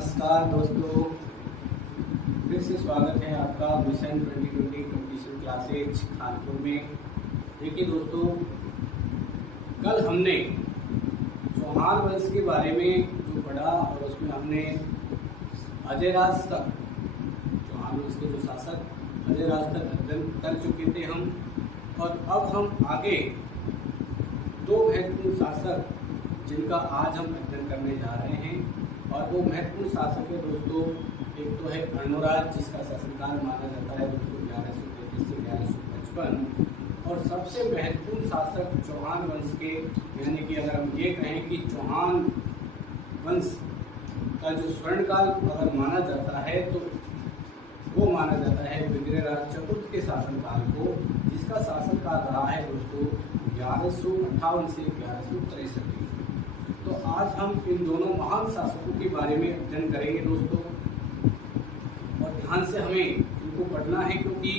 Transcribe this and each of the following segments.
नमस्कार दोस्तों, फिर से स्वागत है आपका मिशन 2020 कंपटीशन क्लासेज कानपुर में। देखिए दोस्तों, कल हमने चौहान वंश के बारे में जो पढ़ा और उसमें हमने अजयराज तक, चौहान वंश के जो शासक अजयराज तक अध्ययन कर चुके थे हम। और अब हम आगे दो महत्वपूर्ण शासक जिनका आज हम अध्ययन करने जा रहे हैं, और वो महत्वपूर्ण शासक है दोस्तों। एक तो है अर्णोराज, जिसका शासनकाल माना जाता है दोस्तों 1133 से 1155। और सबसे महत्वपूर्ण शासक चौहान वंश के, यानी कि अगर हम ये कहें कि चौहान वंश का जो स्वर्णकाल अगर माना जाता है तो वो माना जाता है विग्रहराज चतुर्थ के शासनकाल को, जिसका शासनकाल रहा है दोस्तों 1158 से 1163। तो आज हम इन दोनों महान शासकों के बारे में अध्ययन करेंगे दोस्तों, और ध्यान से हमें इनको पढ़ना है, क्योंकि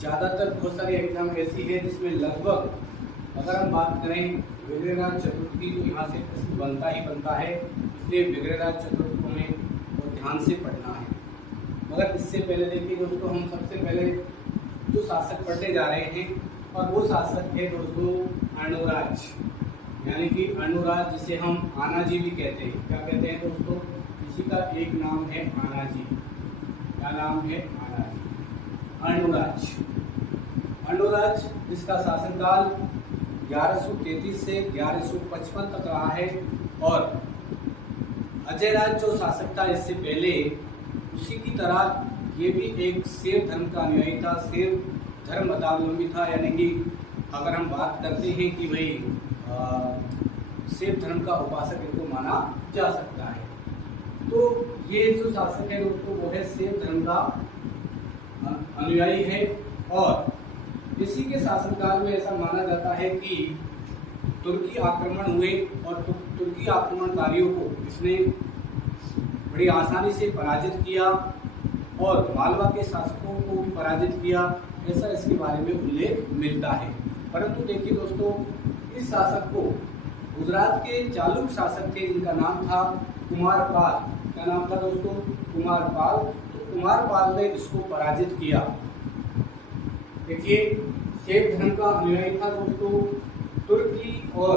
ज़्यादातर बहुत सारी एग्जाम ऐसी है जिसमें लगभग अगर हम बात करें विग्रहराज चतुर्थ की तो यहाँ से प्रश्न बनता ही बनता है। इसलिए विग्रहराज चतुर्थ को हमें बहुत ध्यान से पढ़ना है। मगर इससे पहले देखिए दोस्तों, हम सबसे पहले जो शासक पढ़ने जा रहे हैं, और वो शासक है दोस्तों अर्णोराज, यानी कि अर्णोराज, जिसे हम आनाजी भी कहते हैं। क्या कहते हैं दोस्तों? इसी का एक नाम है आनाजी। क्या नाम है? आनाजी। अर्णोराज, अर्णोराज जिसका शासनकाल 1133 से 1155 तक रहा है। और अजयराज जो शासक था इससे पहले, उसी की तरह ये भी एक शैव धर्म का अनुयायी था, शैव धर्म मतावलंबी था। यानी कि अगर हम बात करते हैं कि भाई शैव धर्म का उपासक इनको माना जा सकता है, तो ये जो शासक है दोस्तों वो है शैव धर्म का अनुयायी है। और इसी के शासनकाल में ऐसा माना जाता है कि तुर्की आक्रमण हुए, और तुर्की आक्रमणकारियों को इसने बड़ी आसानी से पराजित किया, और मालवा के शासकों को भी पराजित किया, ऐसा इसके बारे में उल्लेख मिलता है। परंतु देखिए दोस्तों, इस शासक को गुजरात के चालुक शासक थे, जिनका नाम था कुमारपाल। क्या नाम था दोस्तों? कुमारपाल। तो कुमारपाल ने इसको पराजित किया। देखिए, शैव धर्म का अनुयायी था दोस्तों, तुर्की और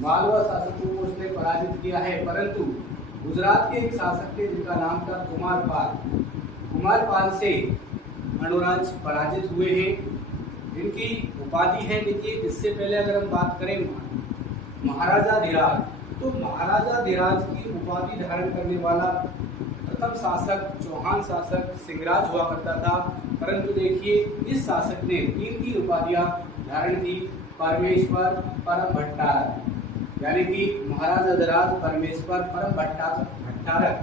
मालवा शासकों को उसने पराजित किया है। परंतु गुजरात के एक शासक थे जिनका नाम था कुमारपाल, कुमारपाल से अर्णोराज पराजित हुए हैं। इनकी उपाधि है, देखिए इससे पहले अगर हम बात करें महाराजा धीराज, तो महाराजा धीराज की उपाधि धारण करने वाला प्रथम शासक चौहान शासक सिंहराज हुआ करता था। परंतु देखिए, इस शासक ने 3 उपाधियां धारण की: परमेश्वर, परम भट्टारक, यानी कि महाराजा धीराज, परमेश्वर, परम भट्टारक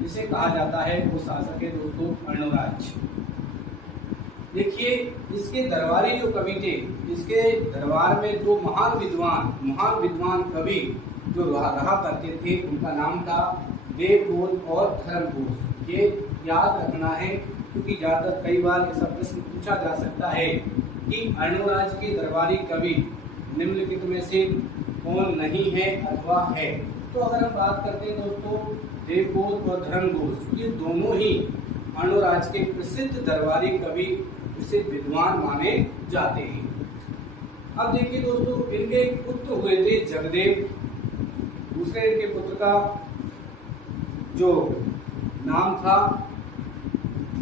जिसे कहा जाता है, वो शासक है दोस्तों अर्णोराज। देखिए, इसके दरबारी जो कवि थे, इसके दरबार में दो महान विद्वान कवि जो रहा करते थे, उनका नाम था देवबोध और धर्मघोष। ये याद रखना है, क्योंकि ज्यादातर कई बार ऐसा प्रश्न पूछा जा सकता है कि अर्णोराज के दरबारी कवि निम्नलिखित में से कौन नहीं है अथवा है। तो अगर हम बात करते हैं दोस्तों, देवबोध और धर्मघोष, ये दोनों ही अर्णोराज के प्रसिद्ध दरबारी कवि, प्रसिद्ध विद्वान माने जाते हैं। अब देखिए दोस्तों, इनके पुत्र हुए थे जगदेव। दूसरे इनके पुत्र का जो नाम था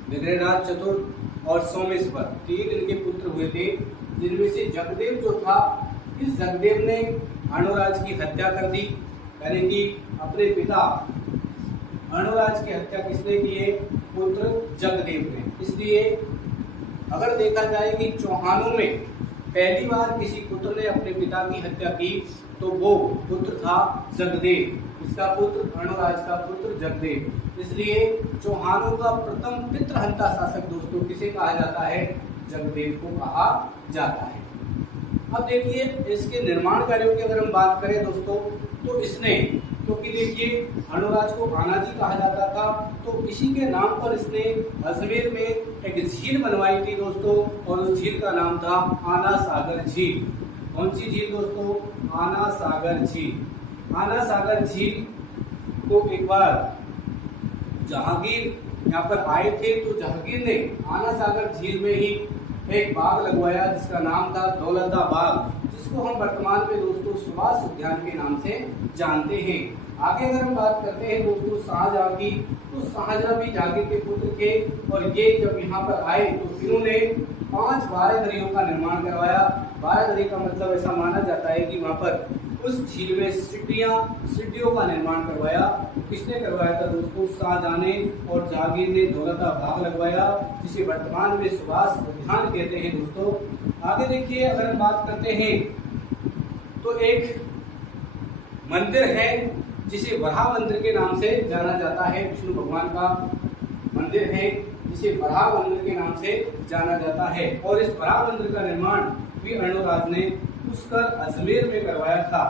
विग्रहराज चतुर्थ और सोमेश्वर, 3 इनके पुत्र हुए थे, जिनमें से जगदेव जो था, इस जगदेव ने अर्णोराज की हत्या कर दी। यानी कि अपने पिता अर्णोराज की हत्या किसने की है? पुत्र जगदेव ने। इसलिए अगर देखा जाए कि चौहानों में पहली बार किसी पुत्र ने अपने पिता की हत्या की, तो वो पुत्र था जगदेव। इसका पुत्र, अर्णोराज का पुत्र जगदेव। इसलिए चौहानों का प्रथम पितृहंता शासक दोस्तों किसे कहा जाता है? जगदेव को कहा जाता है। अब देखिए, इसके निर्माण कार्यों की अगर हम बात करें दोस्तों, तो इसने, क्योंकि देखिए अर्णोराज को आनाजी कहा जाता था, तो इसी के नाम पर इसने अजमेर में एक झील बनवाई थी दोस्तों, और उस झील का नाम था आना सागर झील। कौन सी झील दोस्तों? आना सागर झील। आना सागर झील को एक बार जहांगीर यहाँ पर आए थे तो जहांगीर ने आना सागर झील में ही एक बाग लगवाया जिसका नाम था दौलता बाग, जिसको हम वर्तमान में दोस्तों सुभाष उद्यान के नाम से जानते हैं। आगे अगर हम बात करते हैं दोस्तों शाहजहां की, तो शाहजहां भी जहांगीर के पुत्र थे और ये जब यहाँ पर आए तो इन्होंने 5 बारादरियों का निर्माण करवाया। बारादरी का मतलब ऐसा माना जाता है कि वहाँ पर उस झील में सीढ़ियों का निर्माण करवाया। किसने करवाया था दोस्तों? शाहजहां ने। और जहांगीर ने दौलता बाग लगवाया जिसे वर्तमान में सुभाष उद्यान कहते हैं दोस्तों। आगे देखिए अगर हम बात करते हैं तो एक मंदिर है जिसे वराह मंदिर के नाम से जाना जाता है। विष्णु भगवान का मंदिर है जिसे वराह मंदिर के नाम से जाना जाता है। और इस वराह मंदिर का निर्माण भी अर्णोराज ने पुष्कर अजमेर में करवाया था,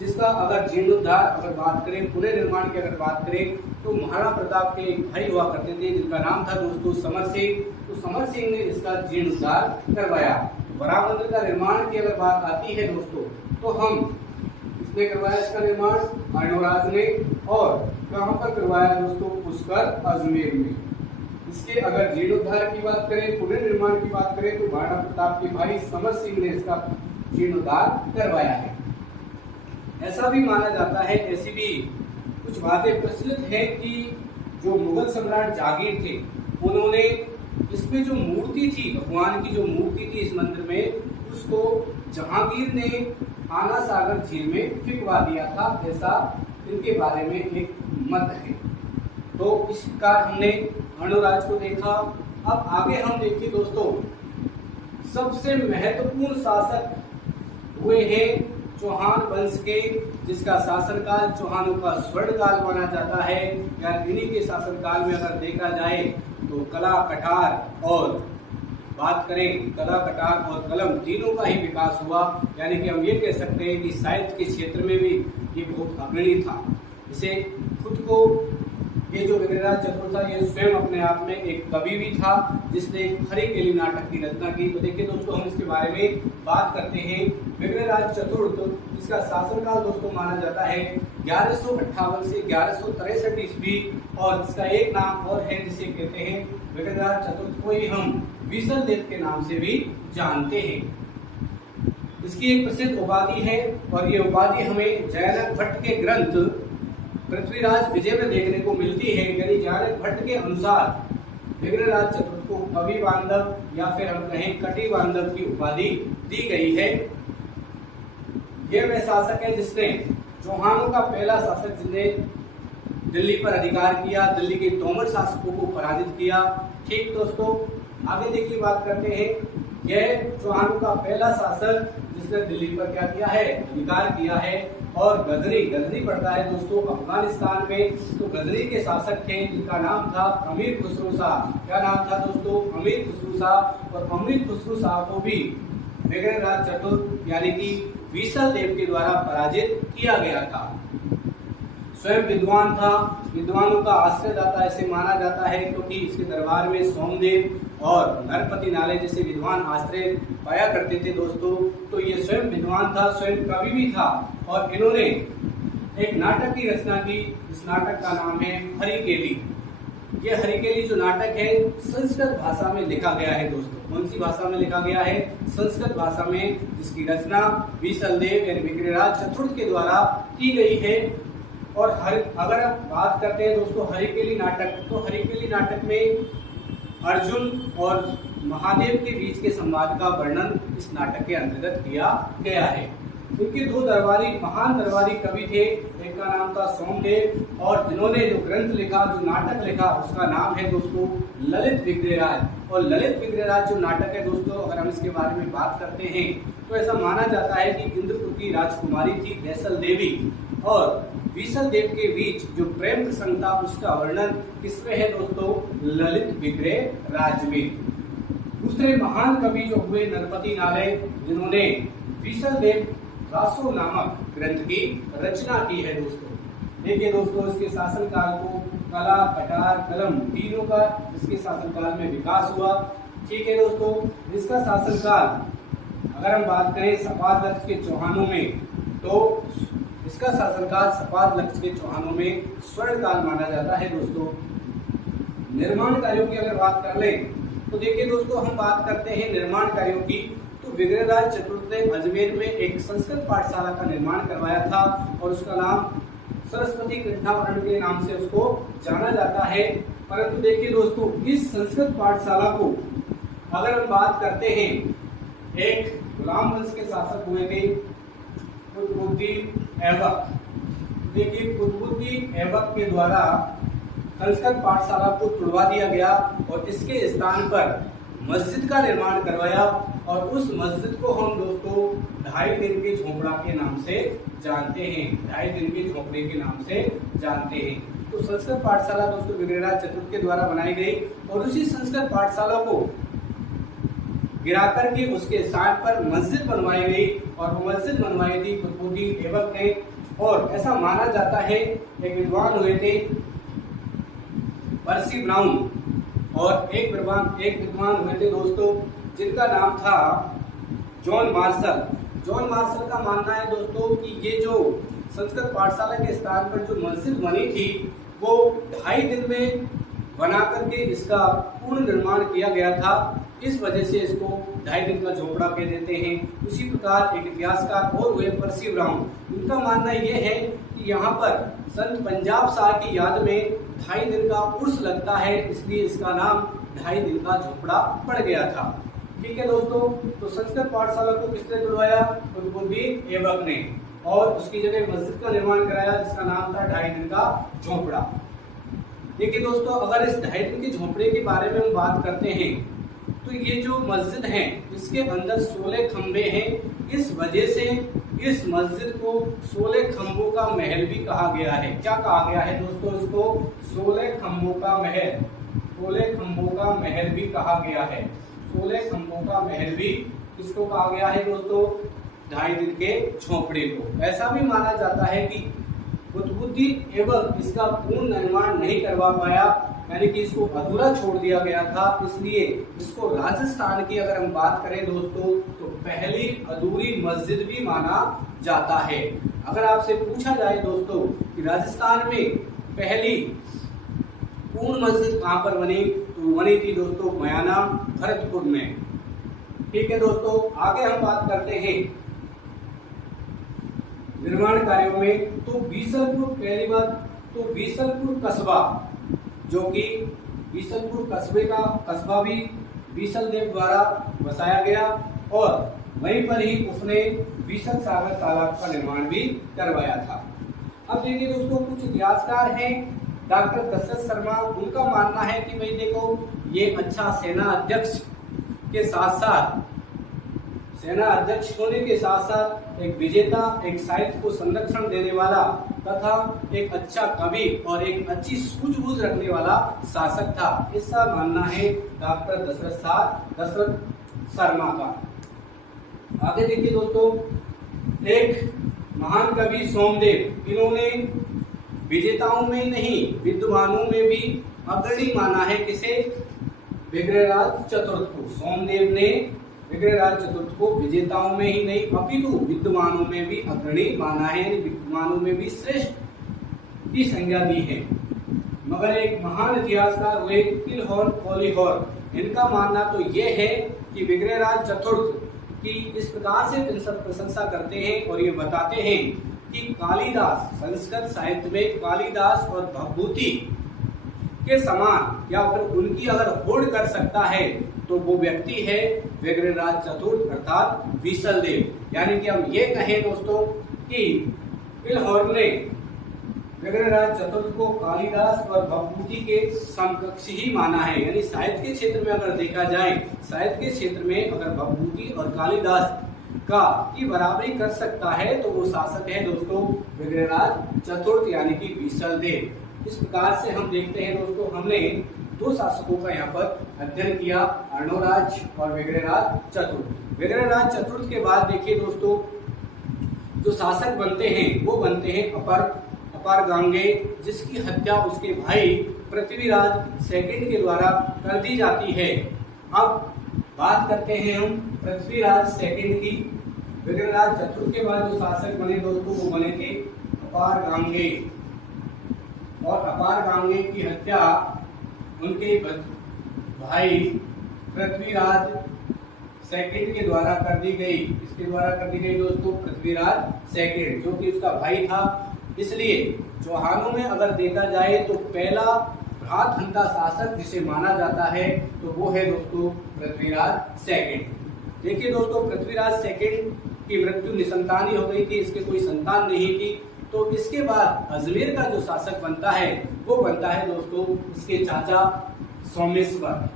जिसका अगर जीर्णोद्धार अगर बात करें, पूरे निर्माण की अगर बात करें तो महाराणा प्रताप के एक भाई हुआ करते थे जिनका नाम था दोस्तों समर सिंह। तो समर सिंह ने इसका जीर्णोद्धार करवाया। वराह मंदिर का निर्माण की अगर बात आती है दोस्तों तो हम इसने करवाया इसका निर्माण अर्णोराज ने। और कहाँ पर करवाया दोस्तों? पुष्कर अजमेर में। इसके अगर जीर्णोद्धार की बात करें, पूरे निर्माण की बात करें तो महाराणा प्रताप के भाई समर सिंह ने इसका जीर्णोद्धार करवाया है। ऐसा भी माना जाता है, ऐसी भी कुछ बातें प्रचलित है कि जो मुगल सम्राट जहांगीर थे उन्होंने इसमें जो मूर्ति थी, भगवान की जो मूर्ति थी इस मंदिर में, उसको जहांगीर ने आना सागर झील में फिकवा दिया था, ऐसा इनके बारे में एक मत है। तो इस प्रकार हमने अर्णोराज को देखा। अब आगे हम देखिए दोस्तों, सबसे महत्वपूर्ण शासक हुए हैं चौहान वंश के, जिसका शासनकाल चौहानों का स्वर्ण काल माना जाता है। या इन्हीं के शासनकाल में अगर देखा जाए तो कला कटार और बात करें, कला कटार और कलम तीनों का ही विकास हुआ। यानी कि हम ये कह सकते हैं कि साहित्य के क्षेत्र में भी ये बहुत अग्रणी था। इसे खुद को ये जो विग्रहराज चतुर्थ था ये स्वयं अपने आप में एक कवि भी था जिसने हरिकेली नाटक की रचना की। तो देखिए दोस्तों हम इसके बारे में बात करते हैं। विग्रहराज चतुर्थ जिसका शासनकाल दोस्तों माना जाता है 1158 से 1163 ईस्वी, और इसका एक नाम और है जिसे कहते हैं विग्रहराज चतुर्थ को ही हम विसल देव के नाम से भी जानते हैं। इसकी एक प्रसिद्ध उपाधि है और ये उपाधि हमें जयनक भट्ट के ग्रंथ पृथ्वीराज विजय में देखने को मिलती है। यानी जयनक भट्ट के अनुसार विग्रहराज चतुर्थ को कवि बांधव या फिर हम कहें कटि बांधव की उपाधि दी गई है। यह वह शासक है जिसने चौहानों का पहला शासक जिसने दिल्ली पर अधिकार किया, दिल्ली के तोमर शासकों को पराजित किया। ठीक दोस्तों, आगे देखिए बात करते हैं, यह चौहानों का पहला शासक जिसने दिल्ली पर क्या किया है? अधिकार किया है। और गजनी पड़ता है दोस्तों अफगानिस्तान में। तो गजनी के शासक थे जिनका नाम था अमीर खुसरो शाह। क्या नाम था दोस्तों? अमीर खुसरो शाह। और अमीर खुसरो शाह को भी विग्रहराज चतुर्थ यानी कि विसल देव के द्वारा पराजित किया गया था। स्वयं विद्वान था, विद्वानों का आश्रयदाता ऐसे माना जाता है क्योंकि इसके दरबार में सोमदेव और नरपति नाले जैसे विद्वान आश्रय पाया करते थे दोस्तों। तो ये स्वयं विद्वान था, स्वयं कवि भी था और इन्होंने एक नाटक की रचना की। इस नाटक का नाम है हरिकेली। ये हरिकेली जो नाटक है संस्कृत भाषा में लिखा गया है दोस्तों। कौन सी भाषा में लिखा गया है? संस्कृत भाषा में, जिसकी रचना विसल देव यानी विग्रहराज चतुर्थ के द्वारा की गई है। और अगर आप बात करते हैं दोस्तों हरिकेली नाटक, तो हरिकेली नाटक में अर्जुन और महादेव के बीच के संवाद का वर्णन इस नाटक के अंतर्गत किया गया है। इनके दो महान दरबारी कवि थे, एक का नाम था सोमदेव और जिन्होंने जो ग्रंथ लिखा, जो नाटक लिखा, उसका नाम है दोस्तों ललित विग्रहराज। और ललित विग्रहराज जो नाटक है दोस्तों, अगर हम इसके बारे में बात करते हैं तो ऐसा माना जाता है कि इंद्रपुर की राजकुमारी थी वैसल देवी और विसल देव के बीच जो प्रेम प्रसंग था उसका वर्णन किसमें है दोस्तों? ललित विग्रहराज में। दूसरे महान कवि जो हुए नरपति नाले, जिन्होंने विसल देव रासो नामक ग्रंथ की रचना की है दोस्तों। देखिए दोस्तों इसके शासनकाल को कला कटार कलम तीनों का इसके शासनकाल में विकास हुआ। ठीक है दोस्तों, इसका शासनकाल अगर हम बात करें सपाद लक्ष्य के चौहानों में, तो इसका शासनकाल सपाद लक्ष्य के चौहानों में स्वर्ण काल माना जाता है दोस्तों। निर्माण कार्यों की अगर बात कर लें तो देखिए दोस्तों, हम बात करते हैं निर्माण कार्यों की, तो विग्रहराज चतुर्थ ने अजमेर में एक संस्कृत पाठशाला का निर्माण करवाया था और उसका नाम सरस्वती कंठाभरण के नाम से उसको जाना जाता है। परंतु देखिए दोस्तों, इस संस्कृत पाठशाला को अगर हम बात करते हैं, एक गुलाम वंश के शासक हुए थे कुतुबुद्दीन ऐबक। देखिए, कुतुबुद्दीन ऐबक के द्वारा संस्कृत पाठशाला को तुड़वा दिया गया और इसके स्थान पर मस्जिद का निर्माण करवाया और उस मस्जिद को हम दोस्तों 2.5 दिन के झोपड़ा के नाम से जानते हैं। 2.5 दिन के झोपड़े के नाम से जानते हैं। तो संस्कृत पाठशाला दोस्तों विग्रहराज चतुर्थ के द्वारा बनाई गई और उसी संस्कृत पाठशाला को गिरा करके उसके स्थान पर मस्जिद बनवाई गई और वो मस्जिद बनवाई थी कुतुबुद्दीन ऐबक ने। और ऐसा माना जाता है, एक विद्वान हुए थे पर्सी ब्राउन और एक विद्वान हुए थे दोस्तों जिनका नाम था जॉन मार्शल। जॉन मार्शल का मानना है दोस्तों कि ये जो संस्कृत पाठशाला के स्थान पर जो मस्जिद बनी थी वो 2.5 दिन में बना करके इसका पूर्ण निर्माण किया गया था। इस वजह से इसको 2.5 दिन का झोपड़ा कह देते हैं। उसी प्रकार एक इतिहासकार और हुए पर्सी ब्राउन, उनका मानना यह है कि यहाँ पर संत पंजाब शाह की याद में 2.5 दिन का उर्स लगता है, इसलिए इसका नाम 2.5 दिन का झोपड़ा पड़ गया था। ठीक है दोस्तों, तो संस्कृत पाठशाला को किसने तुड़वाया? कुतुबुद्दीन ऐबक ने, और उसकी जगह मस्जिद का निर्माण कराया जिसका नाम था 2.5 दिन का झोपड़ा। देखिए दोस्तों, अगर इस 2.5 दिन के झोपड़े के बारे में हम बात करते हैं तो ये जो मस्जिद है इसके अंदर 16 खंबे हैं। इस वजह से इस मस्जिद को 16 खंभों का महल भी कहा गया है। क्या कहा गया है दोस्तों? इसको 16 खंभों का महल, 16 खंभों का महल भी कहा गया है। 16 खंभों का महल भी किसको कहा गया है दोस्तों? 2.5 दिन के झोपड़े को। ऐसा भी माना जाता है कि कुतुबुद्दीन ऐबक इसका पूर्ण निर्माण नहीं करवा पाया, यानी कि इसको अधूरा छोड़ दिया गया था, इसलिए इसको राजस्थान की अगर हम बात करें दोस्तों तो पहली अधूरी मस्जिद भी माना जाता है। अगर आपसे पूछा जाए दोस्तों कि राजस्थान में पहली पूर्ण मस्जिद कहाँ पर बनी, तो बनी थी दोस्तों मयाना भरतपुर में। ठीक है दोस्तों, आगे हम बात करते हैं निर्माण कार्यों में। तो बीसलपुर, पहली बात तो बीसलपुर कस्बा, जो कि बीसलपुर कस्बे का कस्बा भी बीसल देव द्वारा बसाया गया और वहीं पर ही उसने बीसल सागर तालाब का निर्माण भी करवाया था। अब देखिए दोस्तों, कुछ इतिहासकार हैं, डॉक्टर दशरथ शर्मा, उनका मानना है कि भाई देखो, ये अच्छा सेना अध्यक्ष के साथ साथ, सेना अध्यक्ष होने के साथ साथ एक विजेता, एक साहित्य को संरक्षण देने वाला तथा एक अच्छा कवि और एक अच्छी सूझबूझ रखने वाला शासक था। इसका मानना है डॉक्टर दशरथ शर्मा का। आगे देखिए दोस्तों, एक महान कवि सोमदेव, इन्होंने विजेताओं में नहीं विद्वानों में भी अग्रणी माना है किसे? विग्रहराज चतुर्थ को। सोमदेव ने विग्रहराज चतुर्थ को विजेताओं में ही नहीं अपितु विद्वानों में भी अग्रणी माना है, विद्वानों में भी श्रेष्ठ की संज्ञा दी है। मगर एक महान इतिहासकार हुए किलहॉर्न कोलीहॉर्न, इनका मानना तो ये है कि विग्रहराज चतुर्थ की इस प्रकार से प्रशंसा करते हैं और ये बताते हैं कि कालिदास, संस्कृत साहित्य में कालिदास और भवभूति के समान या फिर उनकी अगर होड़ कर सकता है तो वो व्यक्ति है विग्रहराज चतुर्थ अर्थात बीसल देव। यानी कि हम ये कहें दोस्तों कि किलहॉर्न ने विग्रहराज चतुर्थ को कालिदास और भवभूति के समकक्ष ही माना है। यानी साहित्य के क्षेत्र में अगर देखा जाए, साहित्य के क्षेत्र में अगर भवभूति और कालिदास का की बराबरी कर सकता है तो वो शासक है दोस्तों विग्रहराज चतुर्थ यानी कि बीसल देव। इस प्रकार से हम देखते हैं दोस्तों, हमने 2 शासकों का यहाँ पर अध्ययन किया, अर्णोराज और विग्रहराज चतुर्थ। विग्रहराज चतुर्थ के बाद देखिए दोस्तों, जो शासक बनते हैं वो बनते हैं अपर गांगे, जिसकी हत्या उसके भाई पृथ्वीराज सेकंड के द्वारा कर दी जाती है। अब बात करते हैं हम पृथ्वीराज सेकंड की। विग्रहराज चतुर्थ के बाद जो शासक बने दोस्तों वो बने थे अपार गांगे, और अपार गांगे की हत्या उनके भाई पृथ्वीराज सेकंड के द्वारा कर दी गई। इसके द्वारा कर दी गई दोस्तों पृथ्वीराज सेकंड, जो कि उसका भाई था। इसलिए चौहानों में अगर देखा जाए तो पहला भ्रातहंता शासक जिसे माना जाता है तो वो है दोस्तों पृथ्वीराज सेकंड। देखिए दोस्तों, पृथ्वीराज सेकंड की मृत्यु निसंतान ही हो गई थी, इसके कोई संतान नहीं थी। तो इसके बाद अजमेर का जो शासक बनता है वो बनता है दोस्तों इसके चाचा सोमेश्वर।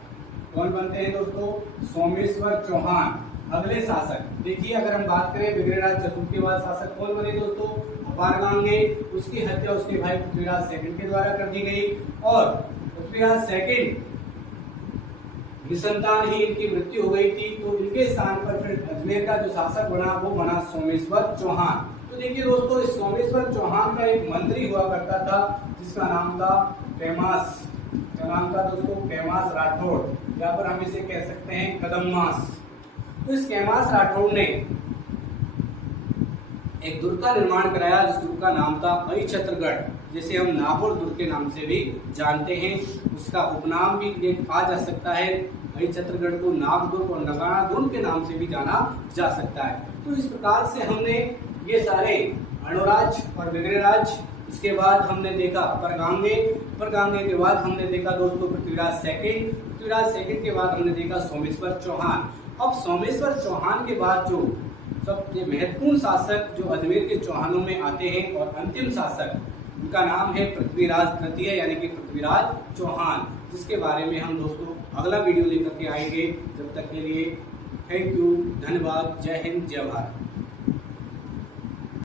कौन बनते हैं दोस्तों? सोमेश्वर चौहान, अगले शासक। देखिए, अगर हम बात करें विग्रहराज चतुर्थ के बाद शासक कौन बने दोस्तों? अपार गांगे। उसकी हत्या उसके भाई पृथ्वीराज सेकंड के द्वारा कर दी गई और पृथ्वीराज सेकंड निसंतान ही इनकी मृत्यु हो गई थी। तो इनके स्थान पर फिर अजमेर का जो शासक बना वो बना सोमेश्वर चौहान। तो देखिए दोस्तों, इस सोमेश्वर चौहान का एक मंत्री हुआ करता था जिसका नाम था कैमास। क्या नाम था दोस्तों? कैमास राठौड़, या पर हम इसे कह सकते हैं कदम्मास। तो इस कैमास राठौड़ ने एक दुर्ग का निर्माण कराया जिस दुर्ग का नाम था अहिछत्रगढ़, जिसे हम नागौर दुर्ग के नाम से भी जानते हैं। उसका उपनाम भी ये कहा जा सकता है, अहिछत्रगढ़ को नागदुर्ग और नगाना दुर्ग के नाम से भी जाना जा सकता है। तो इस प्रकार से हमने ये सारे अणुराज और विग्रहराज, इसके बाद हमने देखा परगांगे, परगांगे के बाद हमने देखा दोस्तों पृथ्वीराज सेकंड, पृथ्वीराज सेकंड के बाद हमने देखा सोमेश्वर चौहान। अब सोमेश्वर चौहान के बाद जो सबसे महत्वपूर्ण शासक जो अजमेर के चौहानों में आते हैं और अंतिम शासक, उनका नाम है पृथ्वीराज तृतीय यानी कि पृथ्वीराज चौहान, जिसके बारे में हम दोस्तों अगला वीडियो लेकर के आएंगे। जब तक के लिए थैंक यू, धन्यवाद, जय हिंद, जय भारत।